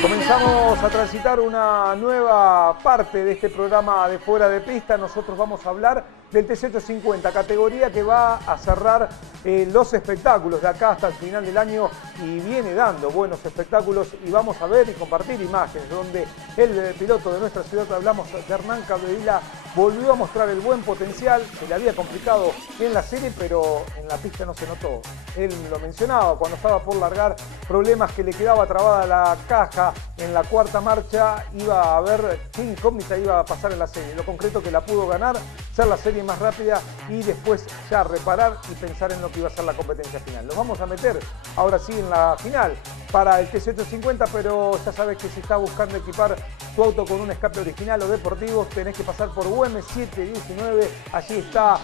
Comenzamos a transitar una nueva parte de este programa de Fuera de Pista. Nosotros vamos a hablar del T150, categoría que va a cerrar los espectáculos de acá hasta el final del año y viene dando buenos espectáculos, y vamos a ver y compartir imágenes donde el piloto de nuestra ciudad, hablamos de Hernán Capdevila, volvió a mostrar el buen potencial. Se le había complicado en la serie, pero en la pista no se notó. Él lo mencionaba cuando estaba por largar, problemas que le quedaba trabada la caja en la cuarta marcha, iba a ver qué incógnita iba a pasar en la serie. Lo concreto que la pudo ganar, ser la serie más rápida y después ya reparar y pensar en lo que iba a ser la competencia final. Nos vamos a meter ahora sí en la final para el T150, pero ya sabes que si estás buscando equipar tu auto con un escape original o deportivo, tenés que pasar por UM719. Allí está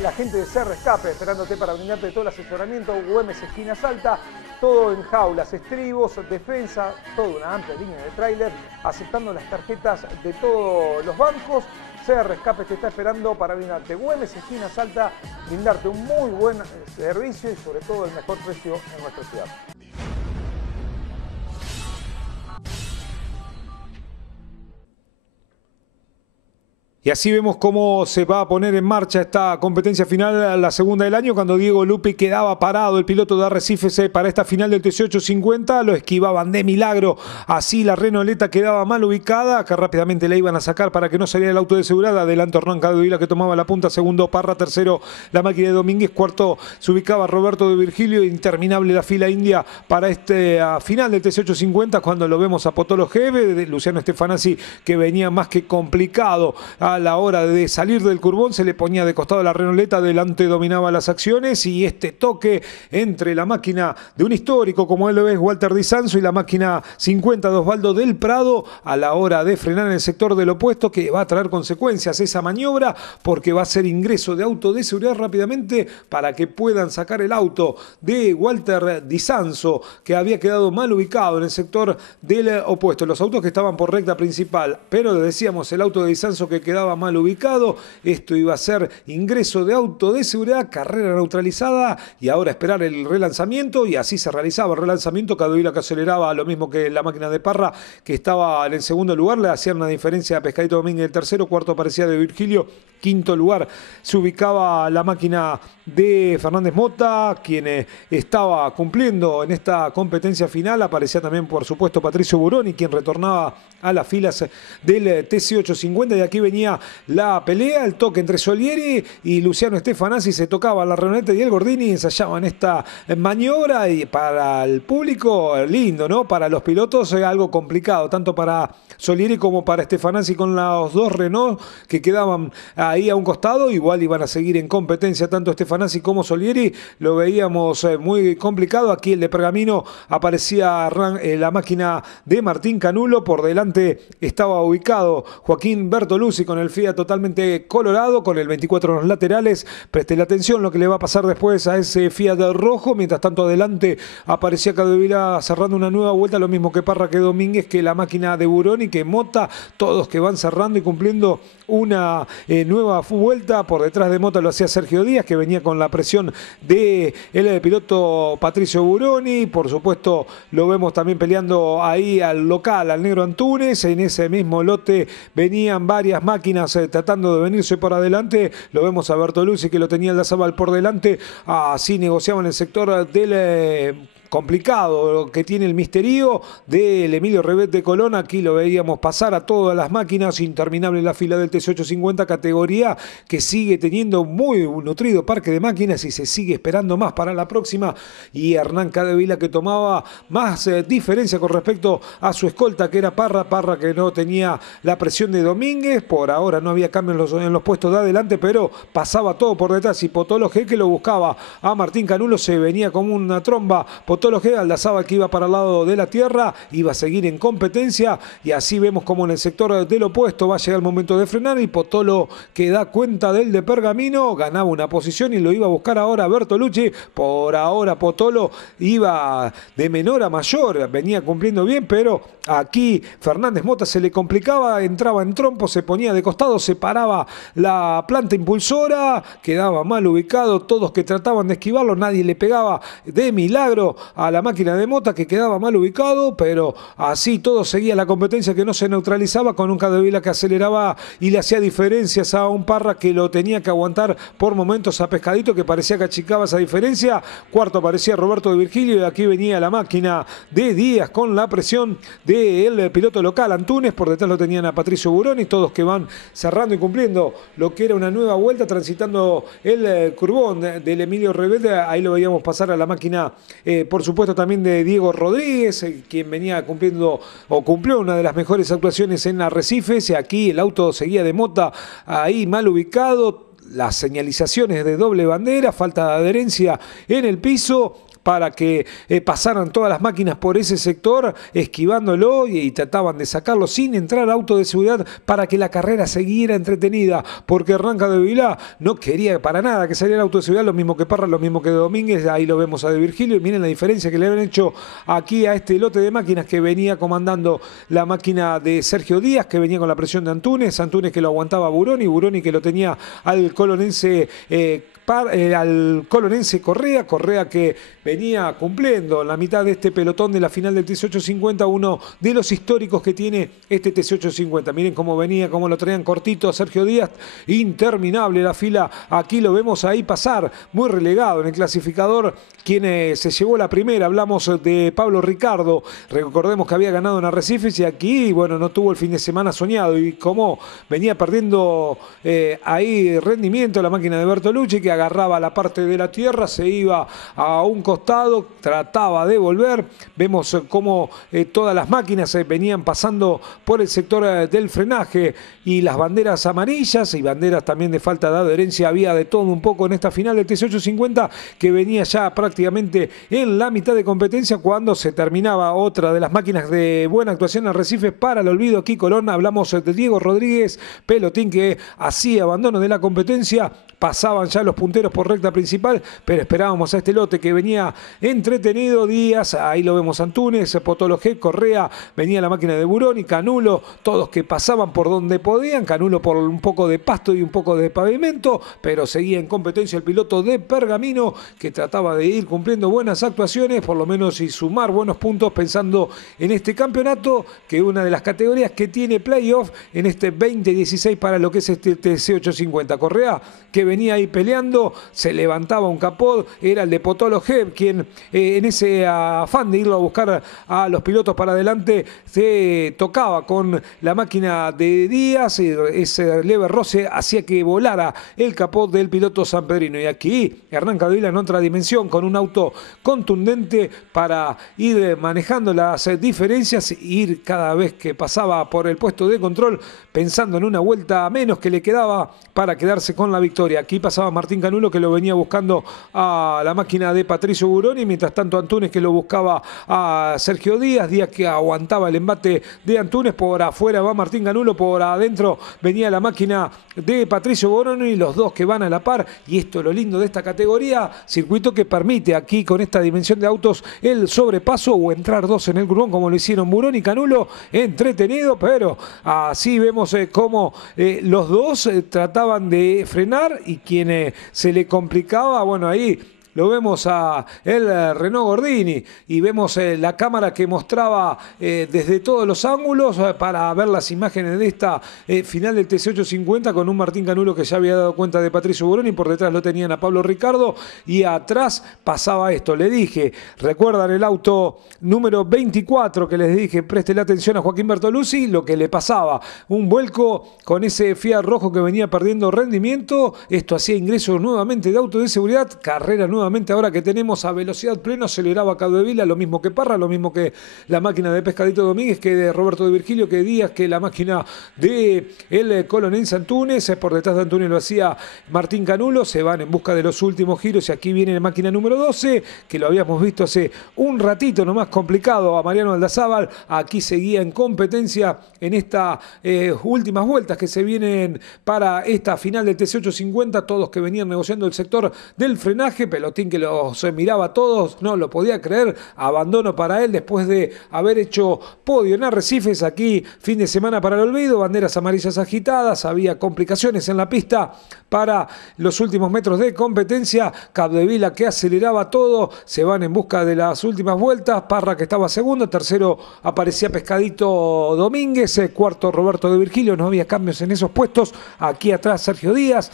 la gente de CR Escape esperándote para brindarte todo el asesoramiento. UMS Esquina Salta, todo en jaulas, estribos, defensa, toda una amplia línea de tráiler, aceptando las tarjetas de todos los bancos. CR Escape te está esperando para brindarte UMS Esquina Salta, brindarte un muy buen servicio y sobre todo el mejor precio en nuestra ciudad. Y así vemos cómo se va a poner en marcha esta competencia final, la segunda del año, cuando Diego Lupi quedaba parado, el piloto de Arrecifes, para esta final del T150. Lo esquivaban de milagro, así la Renoleta quedaba mal ubicada, que rápidamente la iban a sacar para que no saliera el auto de seguridad. Adelante Hernán Capdevila, que tomaba la punta, segundo Parra, tercero la máquina de Domínguez, cuarto se ubicaba Roberto de Virgilio. Interminable la fila india para este final del T150, cuando lo vemos a Potolo Geve, de Luciano Stefanasi, que venía más que complicado a la hora de salir del curbón, se le ponía de costado la Renoleta, adelante dominaba las acciones, y este toque entre la máquina de un histórico como él lo es, Walter Di Sanzo, y la máquina 50 de Osvaldo del Prado, a la hora de frenar en el sector del opuesto, que va a traer consecuencias esa maniobra, porque va a ser ingreso de auto de seguridad rápidamente para que puedan sacar el auto de Walter Di Sanzo, que había quedado mal ubicado en el sector del opuesto. Los autos que estaban por recta principal, pero decíamos el auto de Di Sanzo que quedaba mal ubicado. Esto iba a ser ingreso de auto de seguridad, carrera neutralizada, y ahora esperar el relanzamiento, y así se realizaba el relanzamiento. Capdevila que aceleraba, lo mismo que la máquina de Parra, que estaba en el segundo lugar, le hacían una diferencia a Pescadito Domínguez el tercero, cuarto aparecía de Virgilio, quinto lugar se ubicaba la máquina de Fernández Mota, quien estaba cumpliendo en esta competencia final. Aparecía también, por supuesto, Patricio Buroni, quien retornaba a las filas del TC850, y aquí venía la pelea, el toque entre Solieri y Luciano Stefanasi. Se tocaba la Renoleta y el Gordini, ensayaban esta maniobra, y para el público lindo, ¿no? Para los pilotos algo complicado, tanto para Solieri como para Stefanasi, con los dos Renault que quedaban ahí a un costado. Igual iban a seguir en competencia tanto Stefanasi como Solieri, lo veíamos muy complicado. Aquí el de Pergamino aparecía la máquina de Martín Canulo, por delante estaba ubicado Joaquín Bertoluzzi con el Fiat totalmente colorado, con el 24 en los laterales. Preste la atención lo que le va a pasar después a ese Fiat rojo. Mientras tanto, adelante aparecía Capdevila cerrando una nueva vuelta, lo mismo que Parra, que Domínguez, que la máquina de Buroni, que Mota, todos que van cerrando y cumpliendo una nueva vuelta. Por detrás de Mota lo hacía Sergio Díaz, que venía con la presión de el piloto Patricio Buroni. Por supuesto, lo vemos también peleando ahí al local, al negro Antunes. En ese mismo lote venían varias máquinas tratando de venirse por adelante. Lo vemos a Bertoluzzi, que lo tenía el Dazabal por delante. Así negociaban el sector del complicado que tiene el misterio del Emilio Rebet de Colón. Aquí lo veíamos pasar a todas las máquinas, interminable la fila del T850, categoría que sigue teniendo muy nutrido parque de máquinas y se sigue esperando más para la próxima. Y Hernán Capdevila, que tomaba más diferencia con respecto a su escolta, que era Parra, que no tenía la presión de Domínguez. Por ahora no había cambios en los puestos de adelante, pero pasaba todo por detrás, y Potolo G, que lo buscaba a Martín Canulo, se venía como una tromba. Potolo Potolo G, Aldazábal que iba para el lado de la tierra, iba a seguir en competencia y así vemos como en el sector del opuesto va a llegar el momento de frenar y Potolo que da cuenta del de Pergamino, ganaba una posición y lo iba a buscar ahora Bertolucci. Por ahora Potolo iba de menor a mayor, venía cumpliendo bien, pero aquí Fernández Mota se le complicaba, entraba en trompo, se ponía de costado, se paraba la planta impulsora, quedaba mal ubicado, todos que trataban de esquivarlo, nadie le pegaba de milagro a la máquina de Mota que quedaba mal ubicado, pero así todo seguía la competencia que no se neutralizaba con un Capdevila que aceleraba y le hacía diferencias a un Parra que lo tenía que aguantar por momentos a Pescadito que parecía que achicaba esa diferencia. Cuarto aparecía Roberto de Virgilio y aquí venía la máquina de Díaz con la presión del piloto local Antunes, por detrás lo tenían a Patricio Buroni, todos que van cerrando y cumpliendo lo que era una nueva vuelta, transitando el curvón del Emilio Rebelde, ahí lo veíamos pasar a la máquina, por supuesto también de Diego Rodríguez, quien venía cumpliendo o cumplió una de las mejores actuaciones en Arrecifes, y aquí el auto seguía de Mota ahí mal ubicado, las señalizaciones de doble bandera, falta de adherencia en el piso, para que pasaran todas las máquinas por ese sector, esquivándolo y trataban de sacarlo sin entrar auto de seguridad para que la carrera siguiera entretenida, porque Hernán Capdevila no quería para nada que saliera el auto de seguridad, lo mismo que Parra, lo mismo que Domínguez, ahí lo vemos a De Virgilio, y miren la diferencia que le habían hecho aquí a este lote de máquinas que venía comandando la máquina de Sergio Díaz, que venía con la presión de Antunes que lo aguantaba Buroni que lo tenía al colonense Correa que venía cumpliendo la mitad de este pelotón de la final del T850, uno de los históricos que tiene este T850. Miren cómo venía, cómo lo traían cortito a Sergio Díaz, interminable la fila, aquí lo vemos ahí pasar, muy relegado en el clasificador, quien se llevó la primera, hablamos de Pablo Ricardo, recordemos que había ganado en Arrecifes y aquí, bueno, no tuvo el fin de semana soñado y como venía perdiendo ahí rendimiento la máquina de Bertolucci, que agarraba la parte de la tierra, se iba a un costado, trataba de volver, vemos cómo todas las máquinas venían pasando por el sector del frenaje y las banderas amarillas y banderas también de falta de adherencia, había de todo un poco en esta final del T850 que venía ya prácticamente en la mitad de competencia cuando se terminaba otra de las máquinas de buena actuación en Arrecifes para el olvido aquí Colón, hablamos de Diego Rodríguez, pelotín que hacía abandono de la competencia, pasaban ya los punteros por recta principal, pero esperábamos a este lote que venía entretenido, Díaz, ahí lo vemos Antunes, Potolo G, Correa, venía la máquina de Buroni, Canulo, todos que pasaban por donde podían, Canulo por un poco de pasto y un poco de pavimento, pero seguía en competencia el piloto de Pergamino que trataba de ir cumpliendo buenas actuaciones, por lo menos y sumar buenos puntos pensando en este campeonato, que es una de las categorías que tiene playoff en este 2016 para lo que es este TC850. Correa que venía ahí peleando, se levantaba un capot, era el de Potolo G, quien en ese afán de irlo a buscar a los pilotos para adelante, se tocaba con la máquina de Díaz, y ese leve roce hacía que volara el capot del piloto sanpedrino. Y aquí Hernán Capdevila en otra dimensión, con un auto contundente para ir manejando las diferencias, ir cada vez que pasaba por el puesto de control, pensando en una vuelta menos que le quedaba para quedarse con la victoria. Aquí pasaba Martín Canulo que lo venía buscando a la máquina de Patricio Buroni, mientras tanto Antunes que lo buscaba a Sergio Díaz, Díaz que aguantaba el embate de Antunes, por afuera va Martín Canulo, por adentro venía la máquina de Patricio Buroni, los dos que van a la par, y esto es lo lindo de esta categoría, circuito que permite aquí con esta dimensión de autos el sobrepaso o entrar dos en el curvón como lo hicieron Buroni y Canulo, entretenido, pero así vemos cómo los dos trataban de frenar y quien se le complicaba, bueno, ahí lo vemos a el Renault Gordini y vemos la cámara que mostraba desde todos los ángulos para ver las imágenes de esta final del TC850 con un Martín Canulo que ya había dado cuenta de Patricio Buroni, por detrás lo tenían a Pablo Ricardo y atrás pasaba esto. Le dije, recuerdan el auto número 24 que les dije, presten atención a Joaquín Bertolucci, lo que le pasaba, un vuelco con ese Fiat rojo que venía perdiendo rendimiento, esto hacía ingreso nuevamente de auto de seguridad, carrera nueva nuevamente ahora que tenemos a velocidad plena, aceleraba Capdevila, lo mismo que Parra, lo mismo que la máquina de Pescadito Domínguez, que de Roberto de Virgilio, que Díaz, que la máquina de el colonense Antunes. Por detrás de Antunes lo hacía Martín Canulo. Se van en busca de los últimos giros y aquí viene la máquina número 12, que lo habíamos visto hace un ratito nomás complicado a Mariano Aldazábal. Aquí seguía en competencia en estas últimas vueltas que se vienen para esta final del TC850, todos que venían negociando el sector del frenaje. Pelotín que los miraba a todos, no lo podía creer, abandono para él después de haber hecho podio en Arrecifes. Aquí fin de semana para el olvido, banderas amarillas agitadas, había complicaciones en la pista para los últimos metros de competencia. Capdevila que aceleraba todo, se van en busca de las últimas vueltas. Parra que estaba segundo, tercero aparecía Pescadito Domínguez, cuarto Roberto de Virgilio, no había cambios en esos puestos. Aquí atrás Sergio Díaz.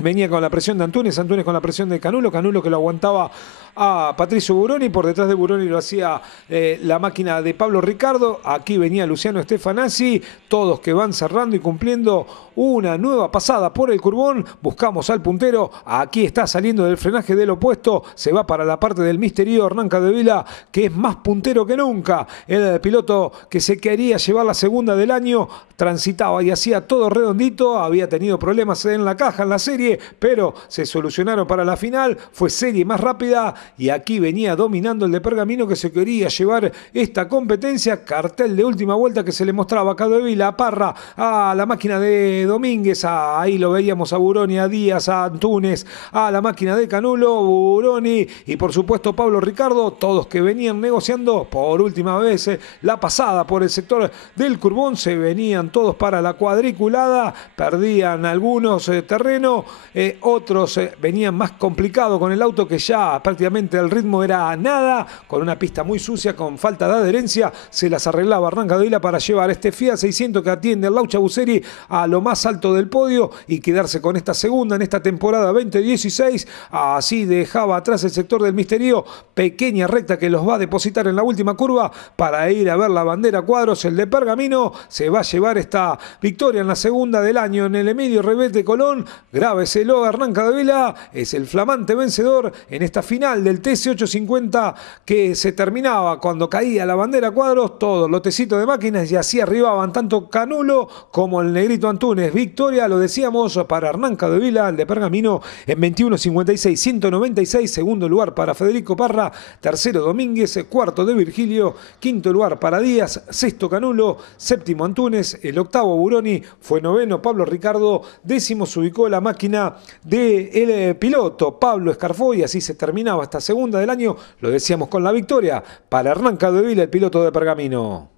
Venía con la presión de Antunes, Antunes con la presión de Canulo, Canulo que lo aguantaba a Patricio Buroni, por detrás de Buroni lo hacía la máquina de Pablo Ricardo. Aquí venía Luciano Stefanazzi, todos que van cerrando y cumpliendo una nueva pasada por el curbón. Buscamos al puntero, aquí está saliendo del frenaje del opuesto, se va para la parte del misterio Hernán Capdevila, que es más puntero que nunca. El piloto que se quería llevar la segunda del año, transitaba y hacía todo redondito, había tenido problemas en la caja, en la serie, pero se solucionaron para la final, fue serie más rápida y aquí venía dominando el de Pergamino, que se quería llevar esta competencia. Cartel de última vuelta que se le mostraba a Capdevila, a Parra, a la máquina de Domínguez, ahí lo veíamos a Buroni, a Díaz, a Antunes, a la máquina de Canulo, Buroni y por supuesto Pablo Ricardo, todos que venían negociando por última vez la pasada por el sector del curbón. Se venían todos para la cuadriculada, perdían algunos terreno, otros venían más complicado con el auto, que ya prácticamente el ritmo era nada, con una pista muy sucia, con falta de adherencia. Se las arreglaba Hernán Capdevila para llevar este Fiat 600 que atiende al Laucha Busseri a lo más alto del podio y quedarse con esta segunda en esta temporada 2016. Así dejaba atrás el sector del misterio, pequeña recta que los va a depositar en la última curva para ir a ver la bandera cuadros. El de Pergamino se va a llevar esta victoria en la segunda del año en el Emilio Rebete Colón. Grábeselo, Hernán Capdevila es el flamante vencedor en esta final del TC850 que se terminaba cuando caía la bandera cuadros. Todos lotecitos de máquinas y así arribaban tanto Canulo como el negrito Antunes. Victoria, lo decíamos, para Hernán Capdevila, el de Pergamino, en 21.56.196. Segundo lugar para Federico Parra, tercero Domínguez, cuarto de Virgilio, quinto lugar para Díaz, sexto Canulo, séptimo Antunes, el octavo Buroni, fue noveno Pablo Ricardo, décimo se ubicó la máquina del piloto Pablo Escarfó y así se terminaba esta segunda del año, lo decíamos, con la victoria para Hernán Capdevila, el piloto de Pergamino.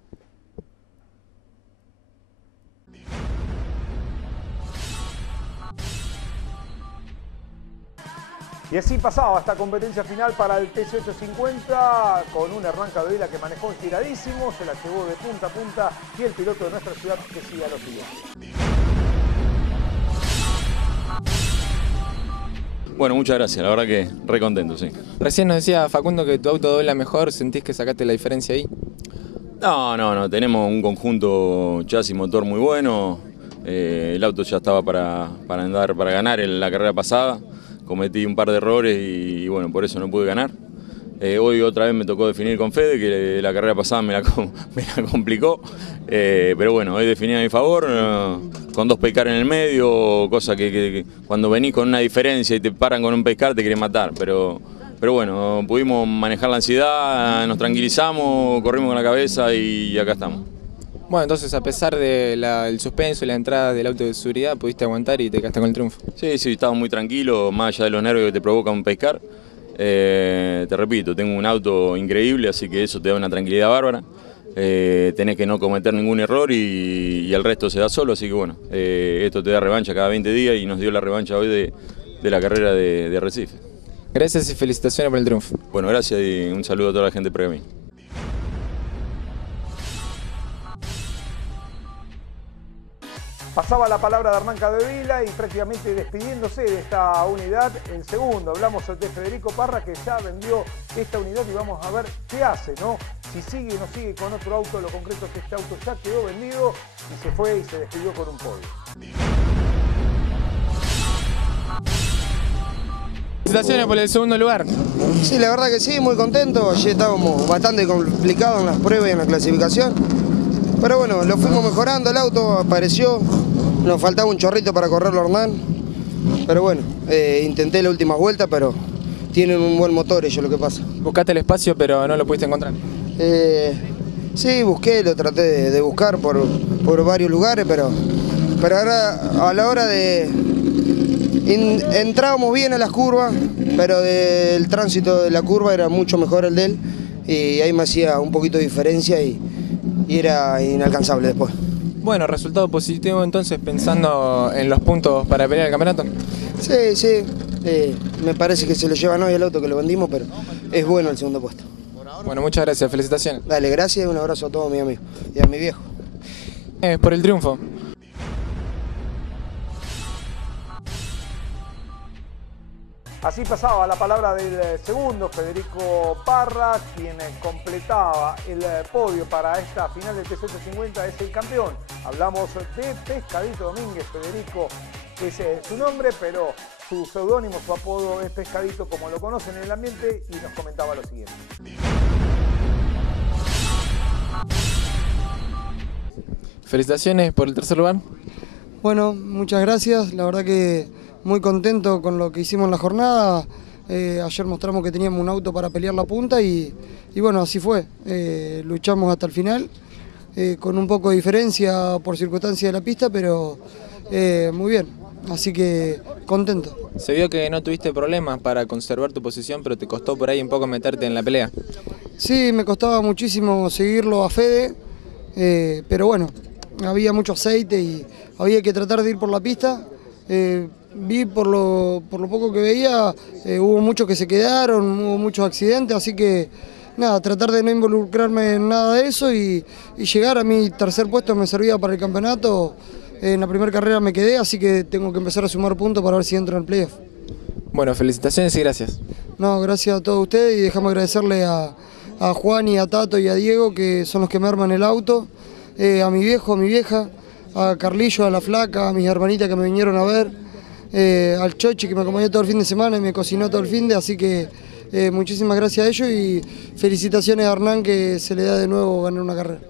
Y así pasaba esta competencia final para el TC850 con un Hernán Capdevila que manejó giradísimo, se la llevó de punta a punta y el piloto de nuestra ciudad que sigue a lo siguiente. Bueno, muchas gracias, la verdad que re contento, sí. Recién nos decía Facundo que tu auto dobla mejor, ¿sentís que sacaste la diferencia ahí? No, tenemos un conjunto chasis motor muy bueno, el auto ya estaba para ganar en la carrera pasada, cometí un par de errores y bueno, por eso no pude ganar. Hoy otra vez me tocó definir con Fede, que la carrera pasada me la complicó, pero bueno, hoy definí a mi favor, con dos pescar en el medio, cosa que cuando venís con una diferencia y te paran con un pescar te quieren matar, pero bueno, pudimos manejar la ansiedad, nos tranquilizamos, corrimos con la cabeza y acá estamos. Bueno, entonces a pesar del suspenso y la entrada del auto de seguridad, pudiste aguantar y te quedaste con el triunfo. Sí, estaba muy tranquilo, más allá de los nervios que te provoca un pescar. Te repito, tengo un auto increíble, así que eso te da una tranquilidad bárbara. Tenés que no cometer ningún error y el resto se da solo, así que bueno, esto te da revancha cada 20 días y nos dio la revancha hoy de la carrera de Arrecife. Gracias y felicitaciones por el triunfo. Bueno, gracias y un saludo a toda la gente de Pergamino. Pasaba la palabra de Hernán Capdevila y prácticamente despidiéndose de esta unidad, el segundo. Hablamos de Federico Parra, que ya vendió esta unidad y vamos a ver qué hace, ¿no? Si sigue o no sigue con otro auto. Lo concreto es que este auto ya quedó vendido y se fue y se despidió con un podio. felicitaciones por el segundo lugar. Sí, la verdad que sí, muy contento. Ayer estábamos bastante complicados en las pruebas y en la clasificación. Pero bueno, lo fuimos mejorando, el auto apareció. Nos faltaba un chorrito para correrlo Hernán. Pero bueno, intenté la última vuelta, pero tienen un buen motor ellos, lo que pasa. Buscaste el espacio, pero no lo pudiste encontrar. Sí, busqué, lo traté de buscar por varios lugares, pero ahora a la hora de... entrábamos bien a las curvas, pero el tránsito de la curva era mucho mejor el de él, y ahí me hacía un poquito de diferencia y era inalcanzable después. Bueno, resultado positivo entonces, pensando en los puntos para pelear el campeonato. Sí, sí, me parece que se lo llevan hoy el auto que lo vendimos, pero es bueno el segundo puesto. Bueno, muchas gracias, felicitaciones. Dale, gracias y un abrazo a todos mis amigos y a mi viejo. Por el triunfo. Así pasaba la palabra del segundo, Federico Parra, quien completaba el podio para esta final del T150, es el campeón. Hablamos de Pescadito Domínguez. Federico es su nombre, pero su seudónimo, su apodo es Pescadito, como lo conocen en el ambiente, y nos comentaba lo siguiente. Felicitaciones por el tercer lugar. Bueno, muchas gracias, la verdad que muy contento con lo que hicimos en la jornada. Ayer mostramos que teníamos un auto para pelear la punta y bueno, así fue. Luchamos hasta el final, con un poco de diferencia por circunstancia de la pista, pero muy bien, así que contento. Se vio que no tuviste problemas para conservar tu posición, pero te costó por ahí un poco meterte en la pelea. Sí, me costaba muchísimo seguirlo a Fede, pero bueno, había mucho aceite y había que tratar de ir por la pista. Vi por lo poco que veía, hubo muchos que se quedaron, hubo muchos accidentes, así que nada, tratar de no involucrarme en nada de eso y llegar a mi tercer puesto me servía para el campeonato. En la primera carrera me quedé, así que tengo que empezar a sumar puntos para ver si entro en el playoff. Bueno, felicitaciones y gracias. No, gracias a todos ustedes y déjame agradecerle a Juan y a Tato y a Diego, que son los que me arman el auto, a mi viejo, a mi vieja, a Carlillo, a la Flaca, a mis hermanitas que me vinieron a ver, al Chochi que me acompañó todo el fin de semana y me cocinó todo el fin de, así que muchísimas gracias a ellos y felicitaciones a Hernán, que se le da de nuevo ganar una carrera.